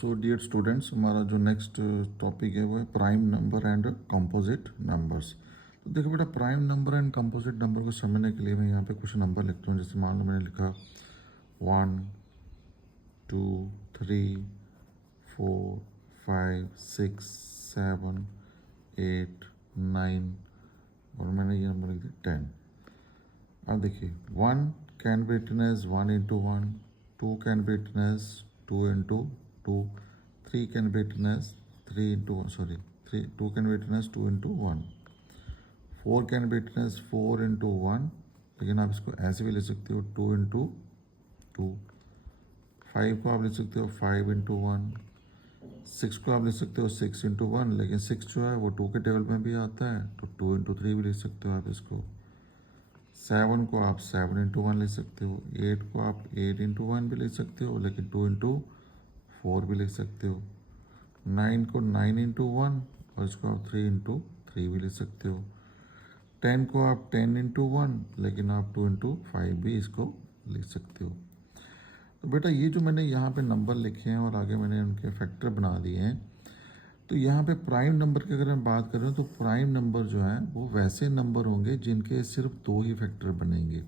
So dear students, हमारा जो next topic है वो है prime number and composite numbers. तो देखो बेटा, prime number and composite number को समझने के लिए मैं यहाँ पे कुछ नंबर लिखता हूँ। जैसे मान लो मैंने लिखा 1 2 3 4 5 6 7 8 9 और मैंने ये नंबर लिख दिया 10। अब देखिए, 1 can be written as 1 into 1, 2 can be written as 2 into 2, 3 can be written as 3 into sorry 2 can be written as 2 into 1, 4 can be written as 4 into 1, लेकिन आप इसको ऐसे भी ले सकते हो 2 इंटू 2, 5 को आप लिख सकते हो 5 इंटू 1, 6 को आप लिख सकते हो 6 इंटू 1, लेकिन 6 जो है वो 2 के टेबल में भी आता है, तो 2 इंटू 3 भी लिख सकते हो आप इसको। 7 को आप 7 इंटू 1 लिख सकते हो, 8 को आप 8 इंटू 1 भी लिख सकते हो, लेकिन 2 इंटू 4 भी लिख सकते हो। 9 को 9 इंटू 1 और इसको आप 3 इंटू 3 भी लिख सकते हो। 10 को आप 10 इंटू 1, लेकिन आप 2 इंटू 5 भी इसको लिख सकते हो। तो बेटा, ये जो मैंने यहाँ पे नंबर लिखे हैं और आगे मैंने उनके फैक्टर बना दिए हैं, तो यहाँ पे प्राइम नंबर की अगर मैं बात कर रहा हूँ तो प्राइम नंबर जो है वो वैसे नंबर होंगे जिनके सिर्फ 2 ही फैक्टर बनेंगे।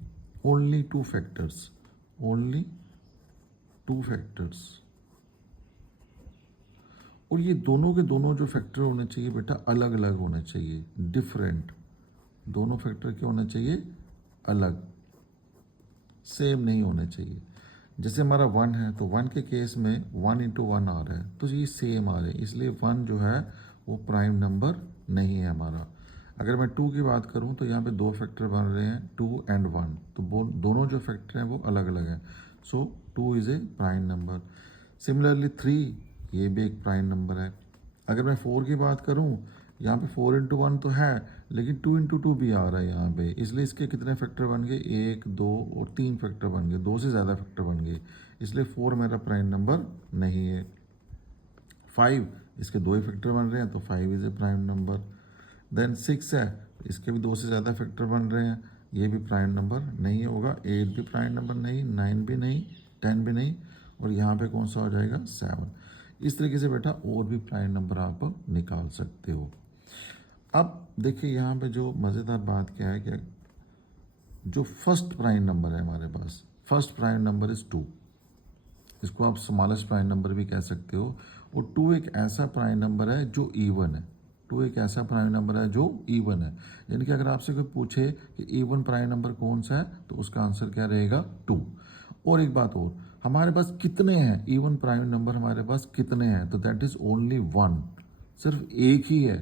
Only 2 factors, only 2 factors. और ये दोनों के दोनों जो फैक्टर होने चाहिए बेटा अलग अलग होने चाहिए, डिफरेंट। दोनों फैक्टर क्या होने चाहिए? अलग, सेम नहीं होने चाहिए। जैसे हमारा 1 है तो 1 के केस में 1 इंटू 1 आ रहा है, तो ये सेम आ रहे हैं, इसलिए 1 जो है वो प्राइम नंबर नहीं है हमारा। अगर मैं 2 की बात करूं तो यहाँ पे 2 फैक्टर बन रहे हैं, 2 एंड 1, तो दोनों जो फैक्टर हैं वो अलग अलग हैं, सो 2 is a prime number. Similarly 3, ये भी एक प्राइम नंबर है। अगर मैं 4 की बात करूं, यहाँ पे 4 इंटू 1 तो है, लेकिन 2 इंटू 2 भी आ रहा है यहाँ पे, इसलिए इसके कितने फैक्टर बन गए? 1 2 और 3 फैक्टर बन गए, 2 से ज़्यादा फैक्टर बन गए, इसलिए 4 मेरा प्राइम नंबर नहीं है। 5, इसके 2 ही फैक्टर बन रहे हैं, तो 5 is a prime number. Then 6 है, इसके भी 2 से ज़्यादा फैक्टर बन रहे हैं, ये भी प्राइम नंबर नहीं होगा। 8 भी प्राइम नंबर नहीं, 9 भी नहीं, 10 भी नहीं, और यहाँ पे कौन सा हो जाएगा? 7। इस तरीके से बेटा और भी प्राइम नंबर आप निकाल सकते हो। अब देखिए, यहाँ पे जो मज़ेदार बात क्या है कि जो फर्स्ट प्राइम नंबर है हमारे पास, फर्स्ट प्राइम नंबर इज़ 2, इसको आप स्मॉलेस्ट प्राइम नंबर भी कह सकते हो। और 2 एक ऐसा प्राइम नंबर है जो इवन है, 2 एक ऐसा प्राइम नंबर है जो इवन है, यानी कि अगर आपसे कोई पूछे कि इवन प्राइम नंबर कौन सा है, तो उसका आंसर क्या रहेगा? 2। और एक बात और, हमारे पास कितने हैं इवन प्राइम नंबर? हमारे पास कितने हैं? तो दैट इज़ ओनली 1, सिर्फ एक ही है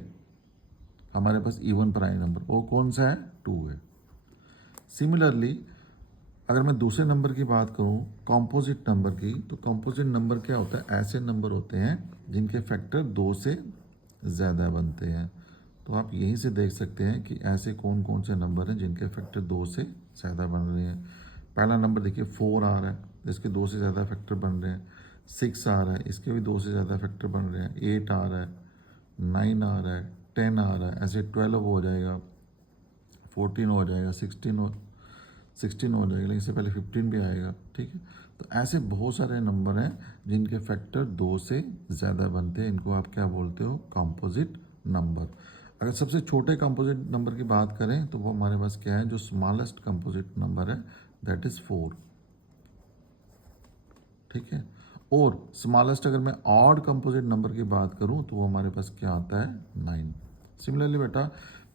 हमारे पास इवन प्राइम नंबर, वो कौन सा है? 2 है। सिमिलरली अगर मैं दूसरे नंबर की बात करूं, कॉम्पोजिट नंबर की, तो कॉम्पोजिट नंबर क्या होता है? ऐसे नंबर होते हैं जिनके फैक्टर 2 से ज़्यादा बनते हैं। तो आप यहीं से देख सकते हैं कि ऐसे कौन कौन से नंबर हैं जिनके फैक्टर 2 से ज़्यादा बन रहे हैं। पहला नंबर देखिए 4 आ रहा है, इसके 2 से ज़्यादा फैक्टर बन रहे हैं। 6 आ रहा है, इसके भी 2 से ज़्यादा फैक्टर बन रहे हैं। 8 आ रहा है, 9 आ रहा है, 10 आ रहा है, ऐसे 12 हो जाएगा, 14 हो जाएगा, 16 हो जाएगा, लेकिन इससे पहले 15 भी आएगा। ठीक है, तो ऐसे बहुत सारे नंबर हैं जिनके फैक्टर 2 से ज़्यादा बनते हैं, इनको आप क्या बोलते हो? Composite number. अगर सबसे छोटे कंपोजिट नंबर की बात करें तो वो हमारे पास क्या है? जो स्मॉलेस्ट कंपोजिट नंबर है दैट इज़ 4। ठीक है, और स्मॉलेस्ट अगर मैं ऑड कंपोजिट नंबर की बात करूं तो वो हमारे पास क्या आता है? 9। सिमिलरली बेटा,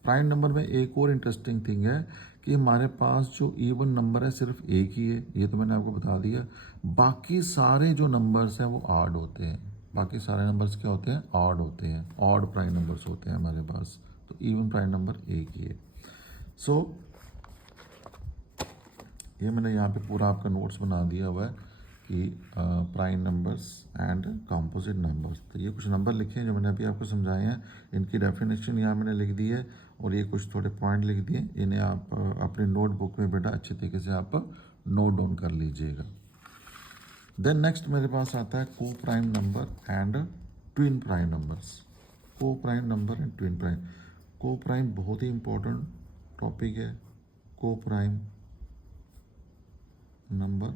प्राइम नंबर में एक और इंटरेस्टिंग थिंग है कि हमारे पास जो इवन नंबर है सिर्फ एक ही है, ये तो मैंने आपको बता दिया। बाकी सारे जो नंबर्स हैं वो ऑड होते हैं, बाकी सारे नंबर्स क्या होते हैं? ऑड होते हैं, ऑड प्राइम नंबर्स होते हैं हमारे पास, तो इवन प्राइम नंबर एक ही है। सो ये मैंने यहाँ पे पूरा आपका नोट्स बना दिया हुआ है कि prime numbers and composite numbers. तो ये कुछ नंबर लिखे हैं जो मैंने अभी आपको समझाए हैं, इनकी डेफिनेशन यहाँ मैंने लिख दी है, और ये कुछ थोड़े पॉइंट लिख दिए, इन्हें आप अपने नोटबुक में बेटा अच्छे तरीके से आप नोट डाउन कर लीजिएगा। देन नेक्स्ट मेरे पास आता है coprime number and twin prime numbers. Coprime number and twin prime. Coprime बहुत ही इंपॉर्टेंट टॉपिक है, को प्राइम नंबर,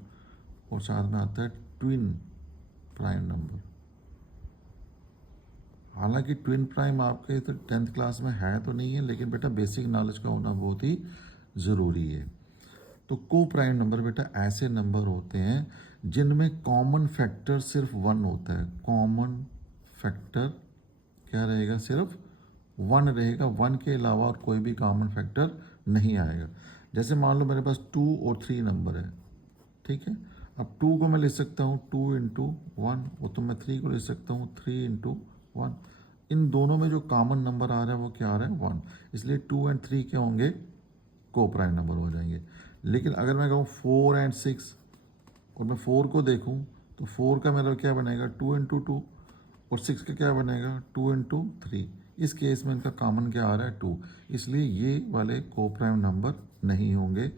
और साथ में आता है ट्विन प्राइम नंबर। हालांकि ट्विन प्राइम आपके तो 10th क्लास में है तो नहीं है, लेकिन बेटा बेसिक नॉलेज का होना बहुत ही ज़रूरी है। तो को प्राइम नंबर बेटा ऐसे नंबर होते हैं जिनमें कॉमन फैक्टर सिर्फ वन होता है। कॉमन फैक्टर क्या रहेगा? सिर्फ वन रहेगा, वन के अलावा और कोई भी कॉमन फैक्टर नहीं आएगा। जैसे मान लो मेरे पास 2 और 3 नंबर है, ठीक है। अब 2 को मैं ले सकता हूँ 2 इंटू वन, वो तो मैं 3 को ले सकता हूँ 3 इंटू वन। इन दोनों में जो कॉमन नंबर आ रहा है वो क्या आ रहा है? वन। इसलिए 2 एंड 3 क्या होंगे? को प्राइम नंबर हो जाएंगे। लेकिन अगर मैं कहूँ 4 एंड 6 और मैं 4 को देखूँ तो 4 का मेरा क्या बनेगा? 2 इंटू टू, और 6 का क्या बनेगा? 2 इंटू थ्री। इस केस में इनका कॉमन क्या आ रहा है? 2। इसलिए ये वाले को प्राइम नंबर नहीं होंगे।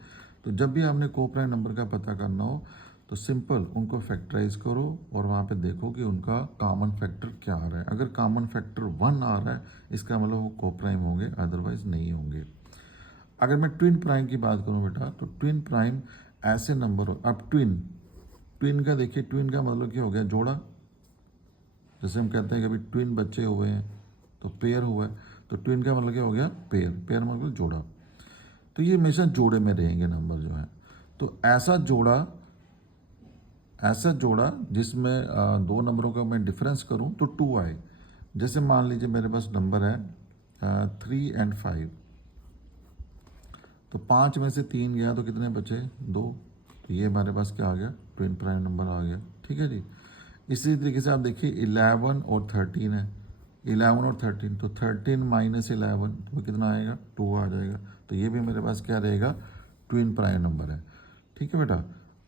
तो जब भी आपने को प्राइम नंबर का पता करना हो तो सिंपल उनको फैक्टराइज करो और वहाँ पे देखो कि उनका कॉमन फैक्टर क्या आ रहा है। अगर कॉमन फैक्टर 1 आ रहा है इसका मतलब वो को प्राइम होंगे, अदरवाइज नहीं होंगे। अगर मैं ट्विन प्राइम की बात करूं बेटा, तो ट्विन प्राइम ऐसे नंबर हो। अब ट्विन, ट्विन का देखिए, ट्विन का मतलब क्या हो गया? जोड़ा। जैसे हम कहते हैं कि अभी ट्विन बच्चे हुए हैं तो पेयर हुआ है, तो ट्विन का मतलब क्या हो गया? पेयर। पेयर मतलब जोड़ा। तो ये हमेशा जोड़े में रहेंगे नंबर जो है। तो ऐसा जोड़ा जिसमें दो नंबरों का मैं डिफरेंस करूं तो 2 आए। जैसे मान लीजिए मेरे पास नंबर है 3 एंड 5, तो 5 में से 3 गया तो कितने बचे? 2। तो ये हमारे पास क्या आ गया? ट्विन प्राइम नंबर आ गया, ठीक है जी। इसी तरीके से आप देखिए 11 और 13 है। 11 और 13, तो 13 माइनस 11 तो कितना आएगा? 2 आ जाएगा। तो ये भी मेरे पास क्या रहेगा? ट्विन प्राइम नंबर है, ठीक है बेटा।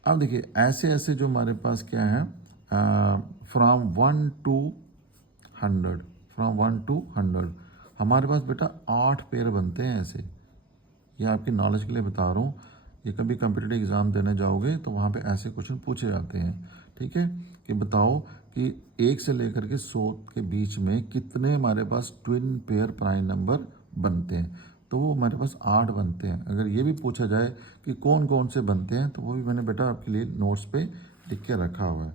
अब देखिए ऐसे ऐसे जो हमारे पास क्या है, फ्रॉम 1 टू 100, फ्रॉम 1 टू 100 हमारे पास बेटा 8 पेयर बनते हैं ऐसे। ये आपकी नॉलेज के लिए बता रहा हूँ। ये कभी कंप्यूटर एग्ज़ाम देने जाओगे तो वहाँ पे ऐसे क्वेश्चन पूछे जाते हैं, ठीक है। कि बताओ कि 1 से लेकर के 100 के बीच में कितने हमारे पास ट्विन पेयर प्राइम नंबर बनते हैं। तो वो हमारे पास 8 बनते हैं। अगर ये भी पूछा जाए कि कौन कौन से बनते हैं तो वो भी मैंने बेटा आपके लिए नोट्स पे लिख के रखा हुआ है।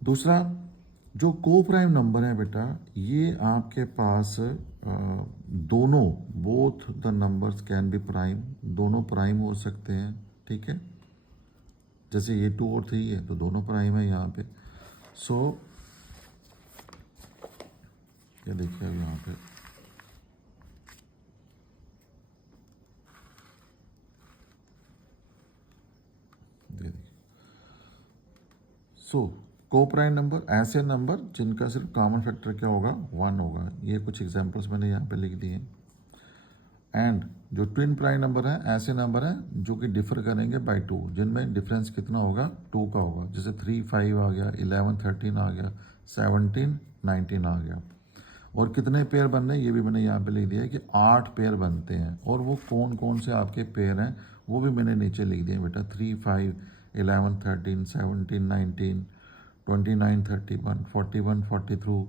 दूसरा, जो को प्राइम नंबर है बेटा, ये आपके पास दोनों, both the numbers can be prime, दोनों प्राइम हो सकते हैं, ठीक है। जैसे ये 2 और 3 है तो दोनों प्राइम है यहाँ पे। सो ये देखिए अब यहाँ पे दे देखिए। सो को प्राइम नंबर ऐसे नंबर जिनका सिर्फ कॉमन फैक्टर क्या होगा? 1 होगा। ये कुछ एग्जांपल्स मैंने यहाँ पे लिख दिए। एंड जो ट्विन प्राइम नंबर है ऐसे नंबर हैं जो कि डिफर करेंगे बाय 2, जिनमें डिफरेंस कितना होगा? 2 का होगा। जैसे 3 5 आ गया, 11 13 आ गया, 17 19 आ गया। और कितने पेयर बन रहे हैं ये भी मैंने यहाँ पे लिख दिया है कि 8 पेयर बनते हैं। और वो कौन कौन से आपके पेयर हैं वो भी मैंने नीचे लिख दिया बेटा। 3 5 11 13 17 19 29 31 41 42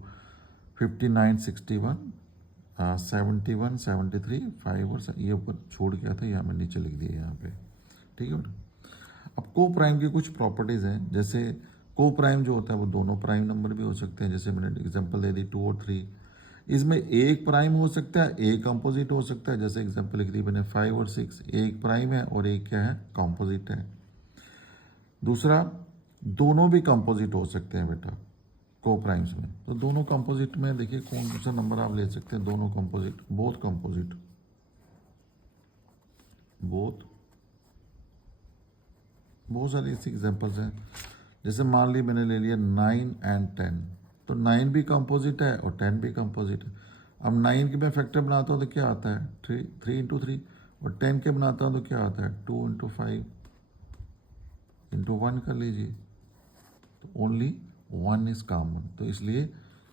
59 61 71 73 5 और ये ऊपर छोड़ गया था, यहाँ मैं नीचे लिख दिया यहाँ पे, ठीक है बेटा। अब को प्राइम की कुछ प्रॉपर्टीज़ हैं। जैसे को प्राइम जो होता है वो दोनों प्राइम नंबर भी हो सकते हैं। जैसे मैंने एग्जांपल दे दी 2 और 3। इसमें एक प्राइम हो सकता है, एक कंपोजिट हो सकता है। जैसे एग्जांपल लिख दी मैंने 5 और 6, एक प्राइम है और एक क्या है? कंपोजिट है। दूसरा, दोनों भी कंपोजिट हो सकते हैं बेटा को प्राइम्स में। तो दोनों कंपोजिट में देखिए कौन सा नंबर आप ले सकते हैं? दोनों कंपोजिट, बोथ कंपोजिट, बोथ। बहुत सारी ऐसी एग्जांपल्स हैं। जैसे मान ली मैंने ले लिया 9 एंड 10, तो 9 भी कंपोजिट है और 10 भी कंपोजिट है। अब 9 के मैं फैक्टर बनाता हूँ तो क्या आता है? 3 इंटू 3। और 10 के बनाता हूँ तो क्या आता है? 2 इंटू 5 इंटू 1 कर लीजिए। तो ओनली 1 इज कॉमन। तो इसलिए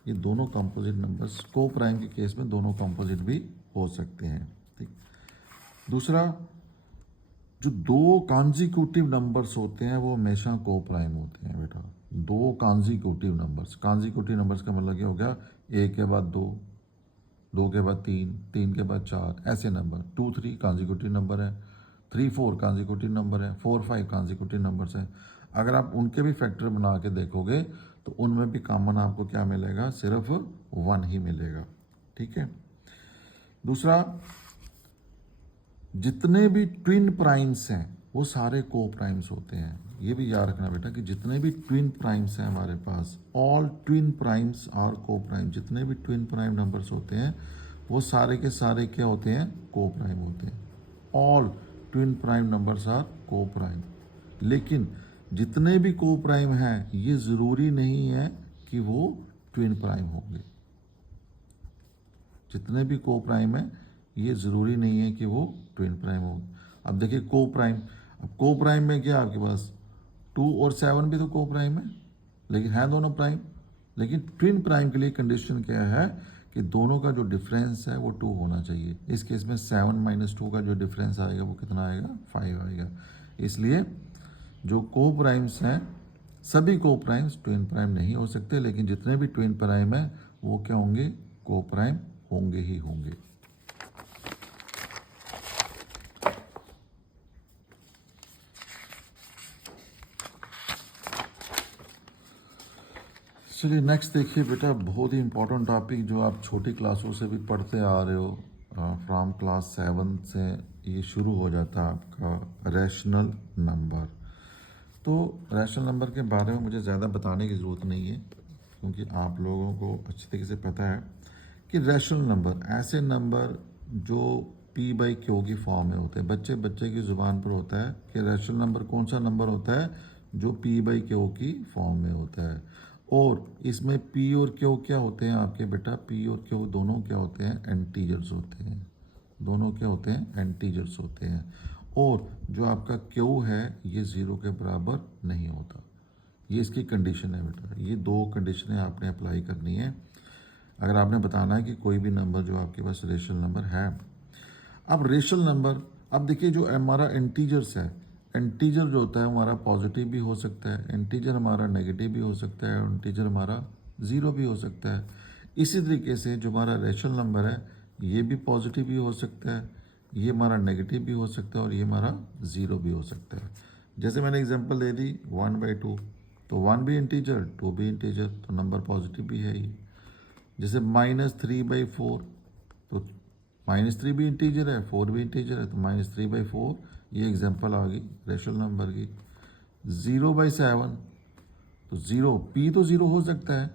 ये दोनों कंपोजिट नंबर्स, को प्राइम के केस में दोनों कंपोजिट भी हो सकते हैं, ठीक। दूसरा, जो दो कॉन्जिक्यूटिव नंबर्स होते हैं वो हमेशा को प्राइम होते हैं बेटा। दो कॉन्जिक्यूटिव नंबर्स, कॉन्जिक्यूटिव नंबर्स का मतलब क्या हो गया? एक के बाद दो, दो के बाद तीन, तीन के बाद चार, ऐसे नंबर। 2 3 कॉन्जिक्यूटिव नंबर है, 3 4 कॉन्जिक्यूटिव नंबर है, 4 5 कॉन्जिक्यूटिव नंबर्स हैं। अगर आप उनके भी फैक्टर बना के देखोगे तो उनमें भी कॉमन आपको क्या मिलेगा, सिर्फ 1 ही मिलेगा। ठीक है। दूसरा, जितने भी ट्विन प्राइम्स हैं वो सारे को प्राइम्स होते हैं। ये भी याद रखना बेटा कि जितने भी ट्विन प्राइम्स हैं हमारे पास, ऑल ट्विन प्राइम्स आर को प्राइम। जितने भी ट्विन प्राइम नंबर्स होते हैं वो सारे के सारे क्या होते हैं, को प्राइम होते हैं। All twin prime numbers are coprime. लेकिन जितने भी को प्राइम हैं ये ज़रूरी नहीं है कि वो ट्विन प्राइम होंगे। जितने भी को प्राइम है ये ज़रूरी नहीं है कि वो ट्विन प्राइम हो। अब देखिए को प्राइम, अब को प्राइम में क्या आपके पास 2 और 7 भी तो को प्राइम है, लेकिन है दोनों प्राइम। लेकिन ट्विन प्राइम के लिए कंडीशन क्या है कि दोनों का जो डिफरेंस है वो 2 होना चाहिए। इस केस में 7 - 2 का जो डिफरेंस आएगा वो कितना आएगा, 5 आएगा। इसलिए जो को प्राइम्स हैं सभी को प्राइम्स ट्विन प्राइम नहीं हो सकते, लेकिन जितने भी ट्विन प्राइम हैं वो क्या होंगे, को प्राइम होंगे ही होंगे। चलिए नेक्स्ट देखिए बेटा, बहुत ही इंपॉर्टेंट टॉपिक जो आप छोटी क्लासों से भी पढ़ते आ रहे हो, फ्रॉम क्लास 7 से ये शुरू हो जाता है आपका रैशनल नंबर। तो रैशनल नंबर के बारे में मुझे ज़्यादा बताने की ज़रूरत नहीं है, क्योंकि आप लोगों को अच्छी तरीके से पता है कि रैशनल नंबर ऐसे नंबर जो p/q की फॉर्म में होते हैं। बच्चे बच्चे की ज़ुबान पर होता है कि रैशनल नंबर कौन सा नंबर होता है जो p/q की फॉर्म में होता है। और इसमें p और q क्या होते हैं आपके बेटा, p और q दोनों क्या होते हैं, एंटीजर्स होते हैं। दोनों क्या होते हैं, एंटीजर्स होते हैं। और जो आपका q है ये 0 के बराबर नहीं होता। ये इसकी कंडीशन है बेटा। ये 2 कंडीशनें आपने अप्लाई करनी है अगर आपने बताना है कि कोई भी नंबर जो आपके पास रेशनल नंबर है। अब रेशनल नंबर, अब देखिए जो हमारा इंटीजर्स है, इंटीजर जो होता है हमारा पॉजिटिव भी हो सकता है, इंटीजर हमारा नेगेटिव भी हो सकता है, और इंटीजर हमारा 0 भी हो सकता है। इसी तरीके से जो हमारा रेशनल नंबर है ये भी पॉजिटिव भी हो सकता है, ये हमारा नेगेटिव भी हो सकता है, और ये हमारा 0 भी हो सकता है। जैसे मैंने एग्जांपल दे दी 1/2, तो 1 भी इंटीजर 2 भी इंटीजर, तो नंबर पॉजिटिव भी है ही। जैसे -3/4, तो -3 भी इंटीजर है, 4 भी इंटीजर है, तो -3/4 ये एग्जांपल आ गई रेशनल नंबर की। 0/7, तो 0 p तो 0 हो सकता है,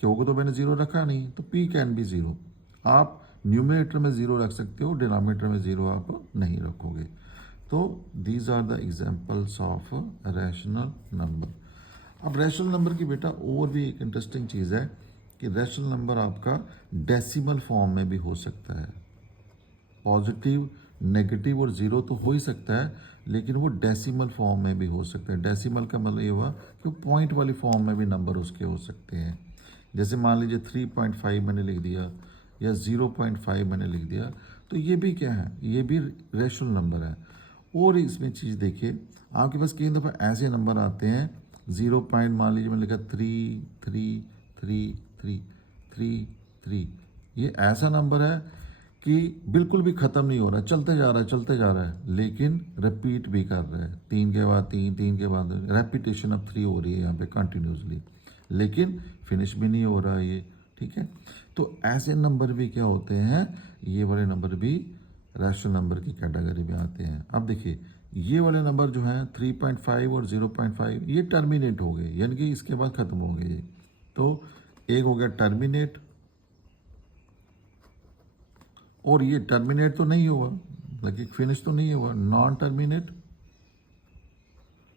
क्योंकि तो मैंने 0 रखा नहीं, तो p कैन बी 0। आप न्यूमिनेटर में 0 रख सकते हो, डिनोमिनेटर में 0 आप नहीं रखोगे। तो these are the examples of rational number. अब रैशनल नंबर की बेटा और भी एक इंटरेस्टिंग चीज़ है कि रैशनल नंबर आपका डेसिमल फॉर्म में भी हो सकता है। पॉजिटिव, नेगेटिव और 0 तो हो ही सकता है, लेकिन वो डेसिमल फॉर्म में भी हो सकता है। डेसिमल का मतलब ये हुआ कि पॉइंट वाली फॉर्म में भी नंबर उसके हो सकते हैं। जैसे मान लीजिए 3.5 मैंने लिख दिया या 0.5 मैंने लिख दिया, तो ये भी क्या है, ये भी रैशनल नंबर है। और इसमें चीज़ देखिए, आपके पास कई दफ़ा ऐसे नंबर आते हैं 0 पॉइंट, मान लीजिए मैंने लिखा 3 3 3 3 3 3, ये ऐसा नंबर है कि बिल्कुल भी ख़त्म नहीं हो रहा है, चलते जा रहा है चलते जा रहा है, लेकिन रिपीट भी कर रहा है। 3 के बाद 3, 3 के बाद रेपिटेशन अब 3 हो रही है यहाँ पे कंटिन्यूसली, लेकिन फिनिश भी नहीं हो रहा है ये। ठीक है, तो ऐसे नंबर भी क्या होते हैं, ये वाले नंबर भी रैशनल नंबर की कैटेगरी में आते हैं। अब देखिए ये वाले नंबर जो हैं 3.5 और 0.5 ये टर्मिनेट हो गए, यानी कि इसके बाद ख़त्म हो गए ये। तो एक हो गया टर्मिनेट, और ये टर्मिनेट तो नहीं हुआ, लेकिन फिनिश तो नहीं हुआ, नॉन टर्मिनेट,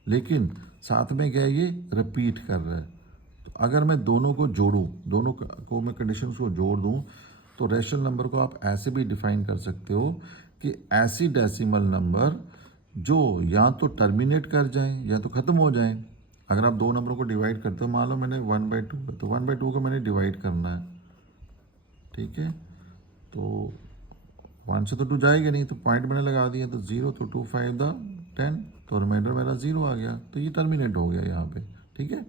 लेकिन साथ में क्या है, ये रिपीट कर रहा है। तो अगर मैं दोनों को जोड़ूं, दोनों को मैं कंडीशन को जोड़ दूं, तो रैशनल नंबर को आप ऐसे भी डिफाइन कर सकते हो कि ऐसी डेसिमल नंबर जो या तो टर्मिनेट कर जाएं या तो ख़त्म हो जाएं। अगर आप दो नंबरों को डिवाइड करते हो, मान लो मैंने 1/2, तो 1/2 को मैंने डिवाइड करना है। ठीक है, तो 1 से तो 2 जाएगा नहीं, तो पॉइंट मैंने लगा दिया, तो 0 तो 2 5 10, तो रिमाइंडर मेरा 0 आ गया, तो ये टर्मिनेट हो गया यहाँ पे। ठीक है,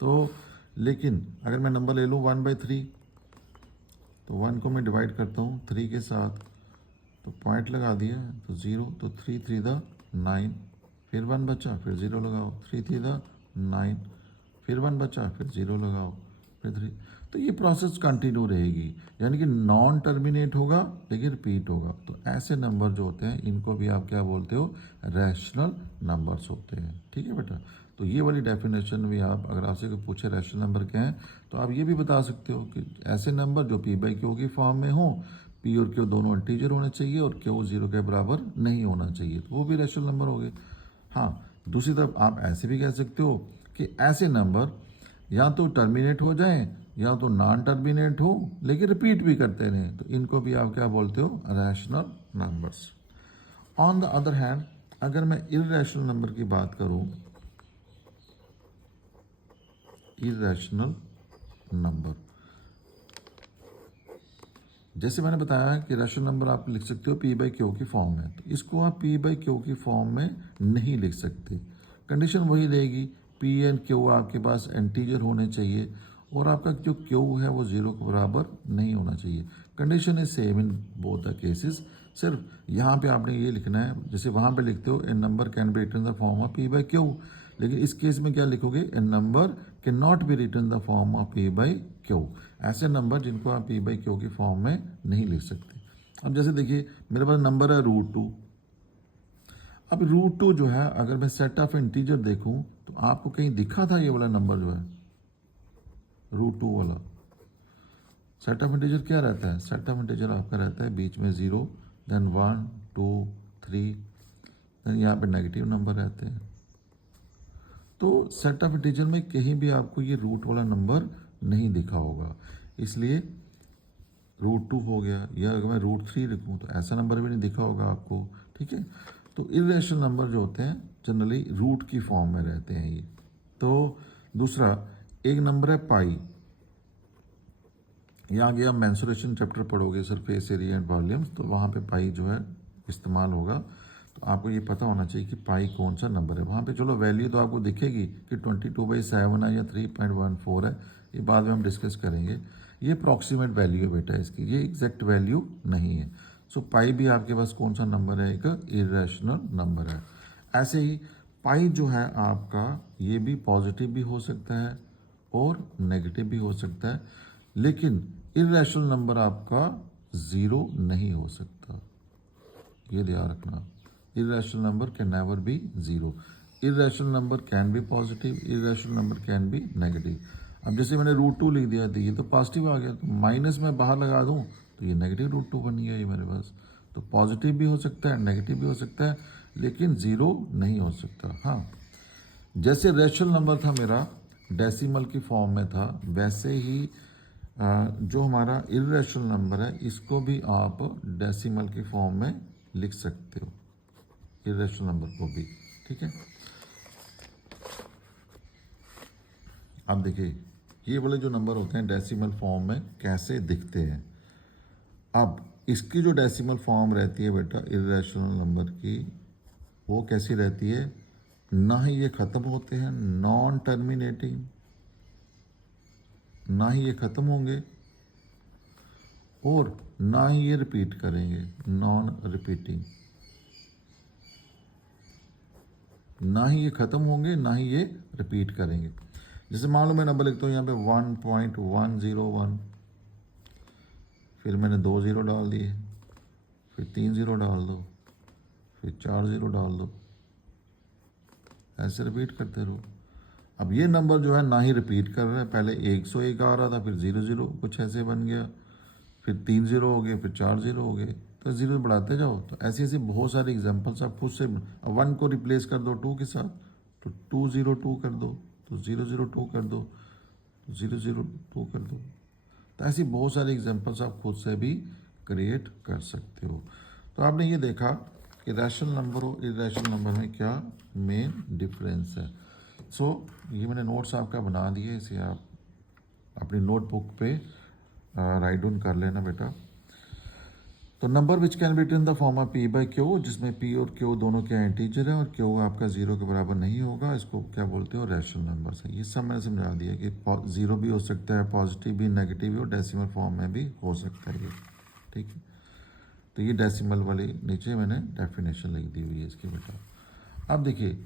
तो लेकिन अगर मैं नंबर ले लूँ 1/3, तो 1 को मैं डिवाइड करता हूँ 3 के साथ, तो पॉइंट लगा दिया, तो 0, तो 3 3 9, फिर 1 बचा, फिर 0 लगाओ, 3 थी 9, फिर 1 बचा, फिर 0 लगाओ, फिर 3। तो ये प्रोसेस कंटिन्यू रहेगी, यानी कि नॉन टर्मिनेट होगा लेकिन रिपीट होगा। तो ऐसे नंबर जो होते हैं इनको भी आप क्या बोलते हो, रैशनल नंबर्स होते हैं। ठीक है बेटा, तो ये वाली डेफिनेशन भी आप, अगर आपसे कोई पूछे रैशनल नंबर क्या है, तो आप ये भी बता सकते हो कि ऐसे नंबर जो पी बाई क्यू की फॉर्म में हो, पी और क्यू दोनों इंटीजर होने चाहिए और क्यू 0 के बराबर नहीं होना चाहिए, तो वो भी रैशनल नंबर हो गए। हाँ, दूसरी तरफ आप ऐसे भी कह सकते हो कि ऐसे नंबर या तो टर्मिनेट हो जाएं या तो नॉन टर्मिनेट हो लेकिन रिपीट भी करते रहें, तो इनको भी आप क्या बोलते हो, rational numbers. On the other hand, अगर मैं इररेशनल नंबर की बात करूं, इररेशनल नंबर, जैसे मैंने बताया कि रैशनल नंबर आप लिख सकते हो पी बाई क्यू की फॉर्म में, तो इसको आप पी बाई क्यू की फॉर्म में नहीं लिख सकते। कंडीशन वही रहेगी, पी एंड क्यू आपके पास इंटीजर होने चाहिए और आपका जो क्यू है वो 0 के बराबर नहीं होना चाहिए। Condition is same in both the cases, सिर्फ यहाँ पे आपने ये लिखना है, जैसे वहाँ पे लिखते हो a number can be written the form of P by Q, लेकिन इस केस में क्या लिखोगे, a number can not be written the form of P by Q. ऐसे नंबर जिनको आप पी बाई क्यू की फॉर्म में नहीं लिख सकते। अब जैसे देखिए मेरे पास नंबर है √2। अब √2 जो है, अगर मैं सेट ऑफ इंटीजर देखूं तो आपको कहीं दिखा था ये वाला नंबर जो है √2 वाला। सेट ऑफ इंटीजर क्या रहता है, सेट ऑफ इंटीजर आपका रहता है बीच में 0, देन 1 2 3, देन यहाँ पे नेगेटिव नंबर रहते हैं। तो सेट ऑफ इंटीजर में कहीं भी आपको ये रूट वाला नंबर नहीं दिखा होगा, इसलिए √2 हो गया। या अगर मैं √3 लिखूँ तो ऐसा नंबर भी नहीं दिखा होगा आपको। ठीक है, तो इर्रेशनल नंबर जो होते हैं जनरली रूट की फॉर्म में रहते हैं ये। तो दूसरा एक नंबर है पाई। यहाँ आगे आप मेंसुरेशन चैप्टर पढ़ोगे, सरफेस एरिया एंड वॉल्यूम्स, तो वहाँ पे पाई जो है इस्तेमाल होगा। तो आपको ये पता होना चाहिए कि पाई कौन सा नंबर है। वहाँ पे चलो वैल्यू तो आपको दिखेगी कि 22/7 है या 3.14 है, ये बाद में हम डिस्कस करेंगे। ये अप्रॉक्सीमेट वैल्यू है बेटा इसकी, ये एग्जैक्ट वैल्यू नहीं है। सो पाई भी आपके पास कौन सा नंबर है, एक इरेशनल नंबर है। ऐसे ही पाई जो है आपका, ये भी पॉजिटिव भी हो सकता है और नेगेटिव भी हो सकता है, लेकिन इरेशनल नंबर आपका 0 नहीं हो सकता, ये ध्यान रखना। irrational number can never be 0. irrational number can be positive, irrational number can be negative. अब जैसे मैंने √2 लिख दिया था, ये तो पॉजिटिव आ गया, तो माइनस में बाहर लगा दूं तो ये नेगेटिव √2 बन गया ये मेरे पास। तो पॉजिटिव भी हो सकता है, नेगेटिव भी हो सकता है, लेकिन 0 नहीं हो सकता। हाँ, जैसे रैशनल नंबर था मेरा डेसिमल की फॉर्म में था, वैसे ही जो हमारा इर्रेशनल नंबर है इसको भी आप डेसिमल की फॉर्म में लिख सकते हो, इरेशनल नंबर को भी। ठीक है, अब देखिए ये वाले जो नंबर होते हैं डेसिमल फॉर्म में कैसे दिखते हैं। अब इसकी जो डेसिमल फॉर्म रहती है बेटा इरेशनल नंबर की, वो कैसी रहती है, ना ही ये ख़त्म होते हैं, नॉन टर्मिनेटिंग, ना ही ये ख़त्म होंगे और ना ही ये रिपीट करेंगे, नॉन रिपीटिंग। ना ही ये ख़त्म होंगे ना ही ये रिपीट करेंगे। जैसे मान लो मैं नंबर लिखता हूँ यहाँ पे 1.101, फिर मैंने 2 0 डाल दिए, फिर 3 0 डाल दो, फिर 4 0 डाल दो, ऐसे रिपीट करते रहो। अब ये नंबर जो है ना ही रिपीट कर रहा है, पहले 101 आ रहा था, फिर 0 0 कुछ ऐसे बन गया, फिर 3 0 हो गए, फिर 4 0 हो गए, तो 0 बढ़ाते जाओ। तो ऐसी ऐसी बहुत सारी एग्जांपल्स आप खुद से, 1 को रिप्लेस कर दो 2 के साथ, तो 2 0 2 कर दो, तो 0 0 2 कर दो, तो 0 0 2 कर दो। तो ऐसी बहुत सारी एग्जांपल्स आप खुद से भी क्रिएट कर सकते हो। तो आपने ये देखा कि रैशनल नंबर और इरेशनल नंबर में क्या मेन डिफरेंस है। सो ये मैंने नोट्स आपका बना दिए, इसे आप अपनी नोटबुक पे राइट डाउन कर लेना बेटा। तो number which can be written the form of P by Q, जिसमें पी और क्यू दोनों क्या इंटीजर है और क्यू आपका 0 के बराबर नहीं होगा, इसको क्या बोलते हो, रैशनल नंबर है। ये सब मैंने समझा दिया कि 0 भी हो सकता है, पॉजिटिव भी, नेगेटिव भी और डेसिमल फॉर्म में भी हो सकता है ये। ठीक है, तो ये डेसिमल वाली नीचे मैंने डेफिनेशन लिख दी हुई है इसकी बेटा। अब देखिए,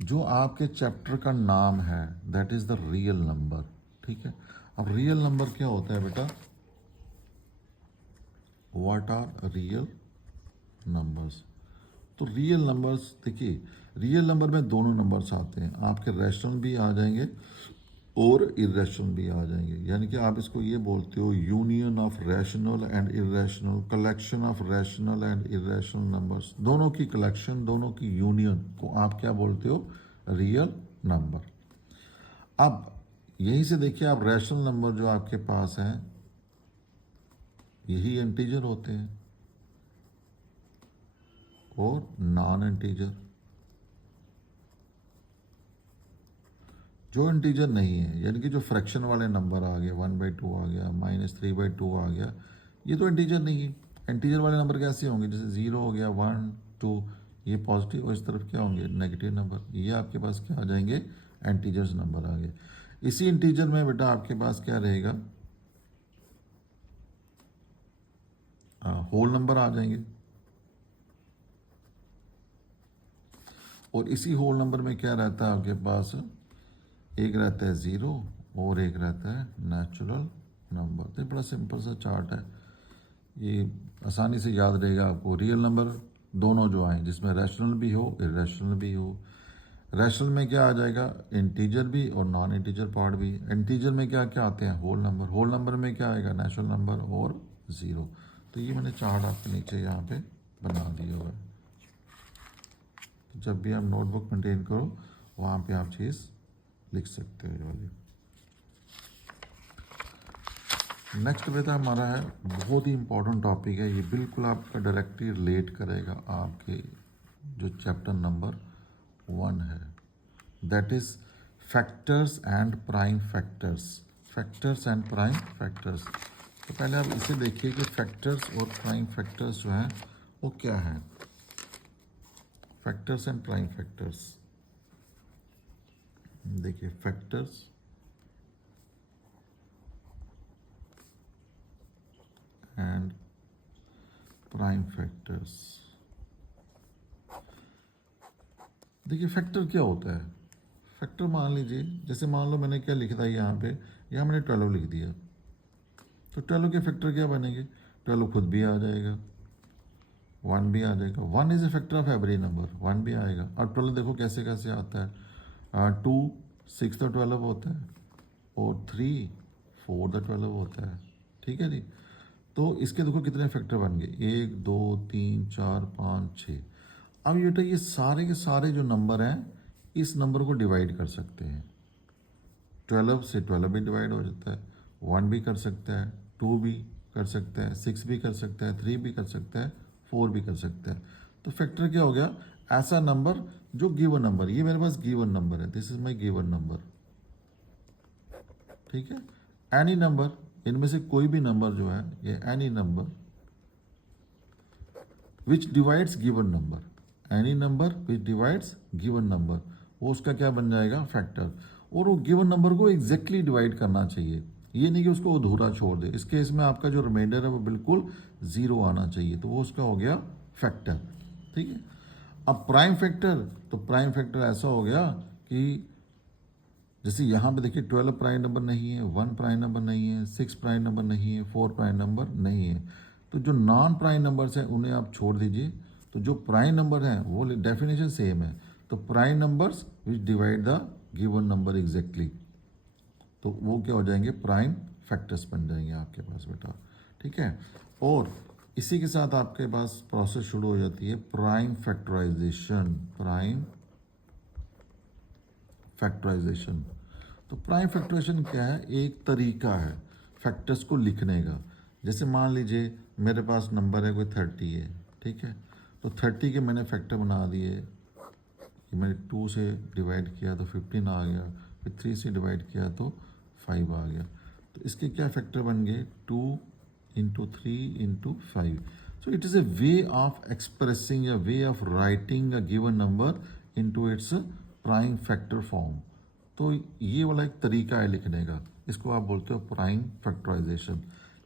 जो आपके चैप्टर का नाम है that is the real number, ठीक है। अब रियल नंबर क्या होता है बेटा, व्हाट आर रियल नंबर्स। तो रियल नंबर्स देखिए, रियल नंबर में दोनों नंबर्स आते हैं, आपके रैशनल भी आ जाएंगे और इरेशनल भी आ जाएंगे। यानी कि आप इसको ये बोलते हो union of rational and irrational, collection of rational and irrational numbers, दोनों की कलेक्शन, दोनों की यूनियन को आप क्या बोलते हो, रियल नंबर। अब यहीं से देखिए, आप रैशनल नंबर जो आपके पास हैं यही इंटीजर होते हैं और नॉन इंटीजर। जो इंटीजर नहीं है, यानी कि जो फ्रैक्शन वाले नंबर आ गए, 1/2 आ गया, -3/2 आ गया, ये तो इंटीजर नहीं है। इंटीजर वाले नंबर कैसे होंगे, जैसे 0 हो गया, 1 2, ये पॉजिटिव, और इस तरफ क्या होंगे, नेगेटिव नंबर। ये आपके पास क्या आ जाएंगे, इंटीजर्स नंबर आ गए। इसी इंटीजर में बेटा आपके पास क्या रहेगा, होल नंबर आ जाएंगे। और इसी होल नंबर में क्या रहता है आपके पास, एक रहता है 0 और एक रहता है नेचुरल नंबर। तो बड़ा सिंपल सा चार्ट है, ये आसानी से याद रहेगा आपको। रियल नंबर दोनों जो आए, जिसमें रैशनल भी हो इरेशनल भी हो। रैशनल में क्या आ जाएगा, इंटीजर भी और नॉन इंटीजर पार्ट भी। इंटीजर में क्या क्या आते हैं, होल नंबर। होल नंबर में क्या आएगा, नेचुरल नंबर और 0। तो ये मैंने चार्ट आपके नीचे यहाँ पे बना दिया हुआ है। तो जब भी आप नोटबुक मेंटेन करो वहाँ पे आप चीज़ लिख सकते हो ये वाली। नेक्स्ट बेटा हमारा है, बहुत ही इंपॉर्टेंट टॉपिक है ये, बिल्कुल आपका डायरेक्टली रिलेट करेगा आपके जो चैप्टर नंबर 1 है, that is factors and prime factors. Factors and prime factors. तो पहले आप इसे देखिए कि फैक्टर्स और प्राइम फैक्टर्स जो हैं वो क्या हैं। फैक्टर्स एंड प्राइम फैक्टर्स, देखिए फैक्टर्स एंड प्राइम फैक्टर्स। देखिए फैक्टर क्या होता है, फैक्टर मान लीजिए, जैसे मान लो मैंने क्या लिखा था यहाँ पे, यहाँ मैंने 12 लिख दिया, तो 12 के फैक्टर क्या बनेंगे, 12 खुद भी आ जाएगा, 1 भी आ जाएगा। 1 is a factor of every number, 1 भी आएगा। और 12 देखो कैसे कैसे आता है, 2 6 तो 12 होता है, और 3 4 द 12 होता है, ठीक है जी। तो इसके देखो कितने फैक्टर बन गए, 1 2 3 4 5 6। अब ये बेटा ये सारे के सारे जो नंबर हैं इस नंबर को डिवाइड कर सकते हैं। 12 से 12 भी डिवाइड हो जाता है, 1 भी कर सकता है, 2 भी कर सकता है, 6 भी कर सकता है, 3 भी कर सकता है, 4 भी कर सकता है। तो फैक्टर क्या हो गया, ऐसा नंबर जो गिवन नंबर, ये मेरे पास गिवन नंबर है, this is my given number, ठीक है। एनी नंबर, इनमें से कोई भी नंबर जो है, ये any number which divides given number, any number which divides given number, वो उसका क्या बन जाएगा, फैक्टर। और वो गिवन नंबर को एग्जैक्टली डिवाइड करना चाहिए, ये नहीं कि उसको अधूरा छोड़ दे। इस केस में आपका जो रिमाइंडर है वो बिल्कुल 0 आना चाहिए, तो वो उसका हो गया फैक्टर, ठीक है। अब प्राइम फैक्टर, तो प्राइम फैक्टर ऐसा हो गया कि जैसे यहाँ पे देखिए 12 प्राइम नंबर नहीं है, 1 प्राइम नंबर नहीं है, 6 प्राइम नंबर नहीं है, 4 प्राइम नंबर नहीं है। तो जो नॉन प्राइम नंबर्स हैं उन्हें आप छोड़ दीजिए, तो जो प्राइम नंबर हैं वो डेफिनेशन सेम है। तो prime numbers which divide the given number exactly, तो वो क्या हो जाएंगे, प्राइम फैक्टर्स बन जाएंगे आपके पास बेटा, ठीक है। और इसी के साथ आपके पास प्रोसेस शुरू हो जाती है प्राइम फैक्टराइजेशन। प्राइम फैक्टराइजेशन, तो प्राइम फैक्टराइजेशन क्या है, एक तरीका है फैक्टर्स को लिखने का। जैसे मान लीजिए मेरे पास नंबर है कोई 30 है, ठीक है। तो 30 के मैंने फैक्टर बना दिए, कि मैंने 2 से डिवाइड किया तो 15 आ गया, फिर 3 से डिवाइड किया तो 5 आ गया। तो इसके क्या फैक्टर बन गए, 2 into 3 into 5। So it is a way of expressing या way of writing a given number into its prime factor form. तो ये वाला एक तरीका है लिखने का, इसको आप बोलते हो प्राइम फैक्टराइजेशन।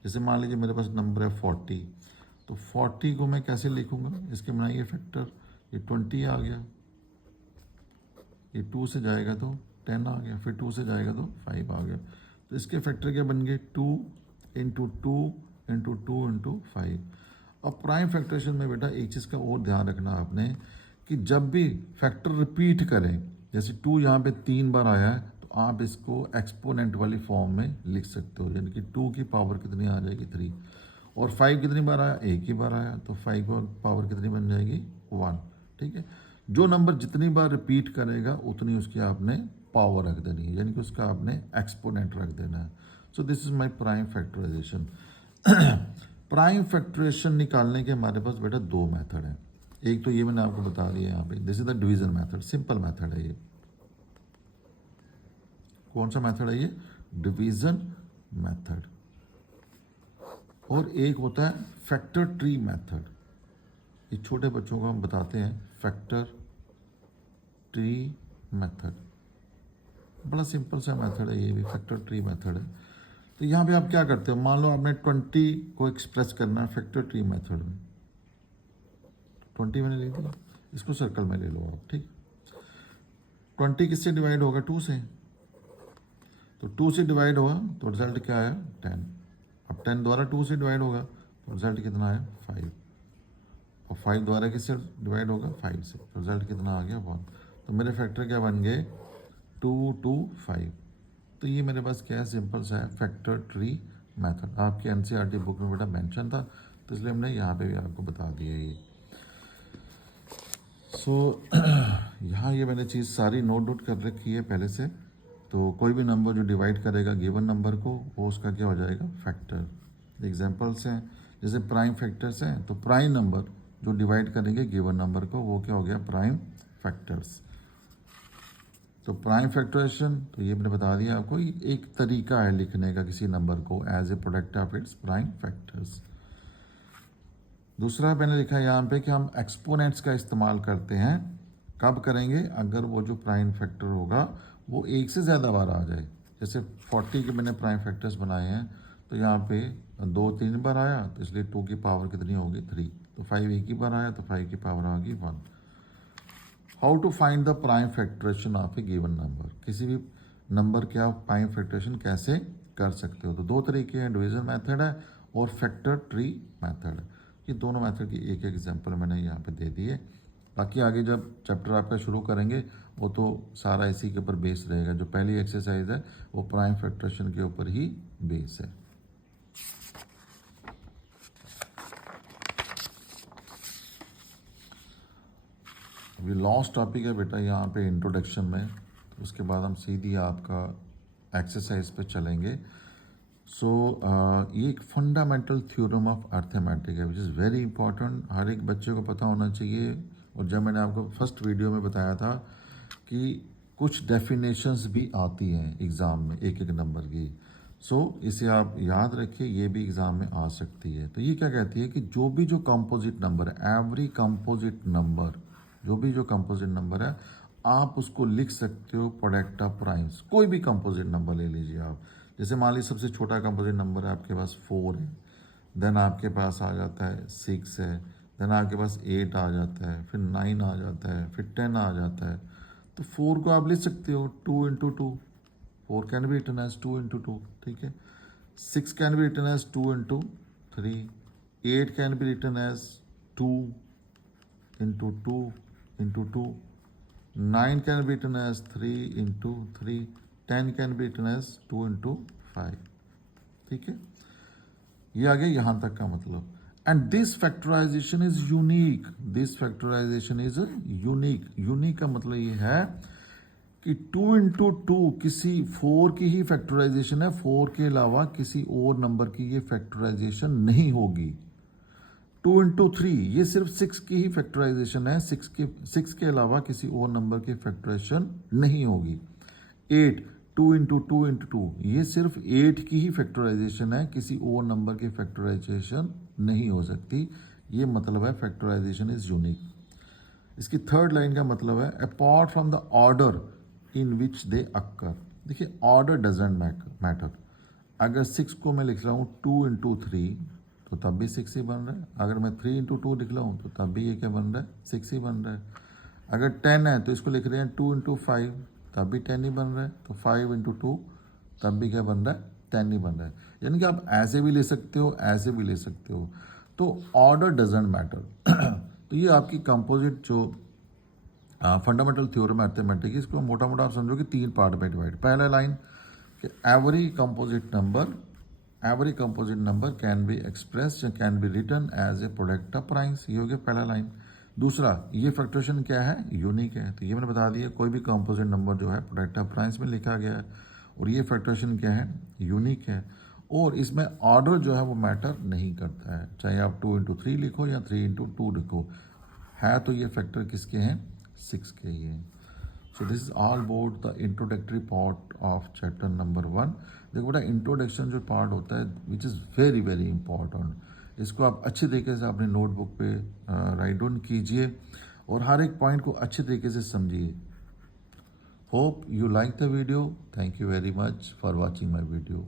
जैसे मान लीजिए मेरे पास नंबर है 40, तो 40 को मैं कैसे लिखूंगा, इसके बनाइए फैक्टर, ये 20 आ गया, ये 2 से जाएगा तो 10 आ गया, फिर 2 से जाएगा तो 5 आ गया। तो इसके फैक्टर क्या बन गए, 2 इंटू 2 इंटू 2 इंटू 5। अब प्राइम फैक्टरेशन में बेटा एक चीज़ का और ध्यान रखना आपने कि जब भी फैक्टर रिपीट करें, जैसे 2 यहाँ पे 3 बार आया है तो आप इसको एक्सपोनेंट वाली फॉर्म में लिख सकते हो, यानी कि 2 की पावर कितनी आ जाएगी 3, और 5 कितनी बार आया, एक ही बार आया, तो 5 की पावर कितनी बन जाएगी 1। ठीक है, जो नंबर जितनी बार रिपीट करेगा उतनी उसकी आपने पावर रख देनी है, यानी कि उसका आपने एक्सपोनेंट रख देना है। So this is my prime factorization. Prime factorization निकालने के हमारे पास बेटा 2 मेथड हैं। एक तो ये मैंने आपको बता दिया यहाँ पे, this is the division method, simple method है ये। कौन सा मेथड है ये, डिवीजन मेथड। और एक होता है फैक्टर ट्री मेथड। ये छोटे बच्चों को हम बताते हैं फैक्टर ट्री मेथड। बड़ा सिंपल सा मेथड है ये भी, फैक्टर ट्री मेथड है। तो यहाँ पे आप क्या करते हो, मान लो आपने 20 को एक्सप्रेस करना है फैक्टर ट्री मेथड में, 20 मैंने ले दिया, इसको सर्कल में ले लो आप। ठीक, 20 किससे डिवाइड होगा, 2 से, तो 2 से डिवाइड होगा तो रिजल्ट क्या आया 10। अब 10 द्वारा 2 से डिवाइड होगा तो रिजल्ट कितना आया 5, और 5 द्वारा किससे डिवाइड होगा 5 से, तो रिजल्ट कितना आ गया 1। तो मेरे फैक्टर क्या बन गए 2 2 5। तो ये मेरे पास क्या है, सिंपल सा है फैक्टर ट्री मेथड। आपके एनसीईआरटी बुक में बेटा मेंशन था, तो इसलिए हमने यहाँ पे भी आपको बता दिया ये। सो यहाँ ये मैंने चीज़ सारी नोट आउट कर रखी है पहले से। तो कोई भी नंबर जो डिवाइड करेगा गिवन नंबर को, वो उसका क्या हो जाएगा फैक्टर। एग्जाम्पल्स हैं, जैसे प्राइम फैक्टर्स हैं, तो प्राइम नंबर जो डिवाइड करेंगे गिवन नंबर को वो क्या हो गया प्राइम फैक्टर्स। तो प्राइम फैक्टरेशन, तो ये मैंने बता दिया आपको, एक तरीका है लिखने का किसी नंबर को as a product of its prime factors. दूसरा मैंने लिखा है यहाँ पे कि हम एक्सपोनेंट्स का इस्तेमाल करते हैं। कब करेंगे, अगर वो जो प्राइम फैक्टर होगा वो एक से ज़्यादा बार आ जाए। जैसे 40 के मैंने प्राइम फैक्टर्स बनाए हैं, तो यहाँ पे 2 3 बार आया, तो इसलिए 2 की पावर कितनी होगी 3, तो 5 एक ही बार आया, तो 5 की पावर आ गई 1। How to find the prime factorization of a given number, किसी भी नंबर के आप प्राइम फैक्टरेशन कैसे कर सकते हो। तो 2 तरीके हैं, डिवीजन मेथड है और फैक्टर ट्री मेथड है। ये दोनों मेथड की एक एग्जांपल मैंने यहाँ पे दे दी है। बाकी आगे जब चैप्टर आपका शुरू करेंगे वो तो सारा इसी के ऊपर बेस रहेगा। जो पहली एक्सरसाइज है वो प्राइम फैक्टरेशन के ऊपर ही बेस है। अभी लास्ट टॉपिक है बेटा यहाँ पे इंट्रोडक्शन में, तो उसके बाद हम सीधी आपका एक्सरसाइज पे चलेंगे। सो ये एक फंडामेंटल थ्योरम ऑफ अर्थमेटिक है विच इज़ वेरी इंपॉर्टेंट, हर एक बच्चे को पता होना चाहिए। और जब मैंने आपको फर्स्ट वीडियो में बताया था कि कुछ डेफिनेशंस भी आती हैं एग्ज़ाम में एक एक नंबर की, सो इसे आप याद रखिए, ये भी एग्ज़ाम में आ सकती है। तो ये क्या कहती है कि जो भी जो कंपोजिट नंबर है, एवरी कंपोजिट नंबर, जो भी जो कंपोजिट नंबर है आप उसको लिख सकते हो प्रोडक्ट ऑफ प्राइम्स। कोई भी कंपोजिट नंबर ले लीजिए आप, जैसे मान लीजिए सबसे छोटा कंपोजिट नंबर है आपके पास 4 है, देन आपके पास आ जाता है 6 है, देन आपके पास 8 आ जाता है, फिर 9 आ जाता है, फिर 10 आ जाता है। तो 4 को आप लिख सकते हो 2 into 2, 4 can be written as 2 into 2, ठीक है। 6 can be written as 2 into 3, 8 can be written as 2 into 2 into 2, 9 can be written as 3 into 3, 10 can be written as 2 into 5, ठीक है। ये आ गया यहाँ तक का मतलब। And this factorization is unique, this factorization is unique. Unique का मतलब ये है कि 2 इंटू 2 किसी 4 की ही फैक्टराइजेशन है, 4 के अलावा किसी और नंबर की ये फैक्टराइजेशन नहीं होगी। 2 इंटू 3 ये सिर्फ 6 की ही फैक्टराइजेशन है, 6 के अलावा किसी और नंबर की फैक्टराइजेशन नहीं होगी। 8 2 इंटू 2 इंटू 2 ये सिर्फ 8 की ही फैक्टराइजेशन है, किसी और नंबर की फैक्टराइजेशन नहीं हो सकती। ये मतलब है फैक्टराइजेशन इज यूनिक। इसकी थर्ड लाइन का मतलब है apart from the order in which they occur. देखिए ऑर्डर डजेंट मैटर। अगर 6 को मैं लिख रहा हूँ 2 इंटू 3 तो तब भी 6 ही बन रहा है। अगर मैं 3 इंटू 2 लिख रहा हूँ तो तब भी ये क्या बन रहा है 6 ही बन रहा है। अगर 10 है तो इसको लिख रहे हैं 2 इंटू 5, तब भी 10 ही बन रहा है। तो 5 इंटू 2 तब भी क्या बन रहा है, 10 ही बन रहा है। यानी कि आप ऐसे भी ले सकते हो, ऐसे भी ले सकते हो। तो ऑर्डर डजेंट मैटर। तो ये आपकी कंपोजिट जो फंडामेंटल थ्योरम मैथमेटिक्स, इसको मोटा मोटा आप समझो कि 3 पार्ट में डिवाइड। पहला लाइन कि every composite number can be express या can be written as a product of primes, ये हो गया पहला लाइन। दूसरा, ये फैक्टरेशन क्या है, यूनिक है। तो ये मैंने बता दिया, कोई भी कंपोजिट नंबर जो है प्रोडक्ट ऑफ प्राइम्स में लिखा गया है, और ये फैक्टरेशन क्या है, यूनिक है। और इसमें ऑर्डर जो है वो मैटर नहीं करता है, चाहे आप 2 इंटू 3 लिखो या 3 इंटू 2 लिखो, है तो ये फैक्टर किसके हैं, 6 के ही हैं। सो this is all about the introductory part of chapter number 1। देखो बेटा, इंट्रोडक्शन जो पार्ट होता है which is very very important, इसको आप अच्छी तरीके से अपनी नोटबुक पे राइट डाउन कीजिए और हर एक पॉइंट को अच्छे तरीके से समझिए। Hope you like the video. Thank you very much for watching my video.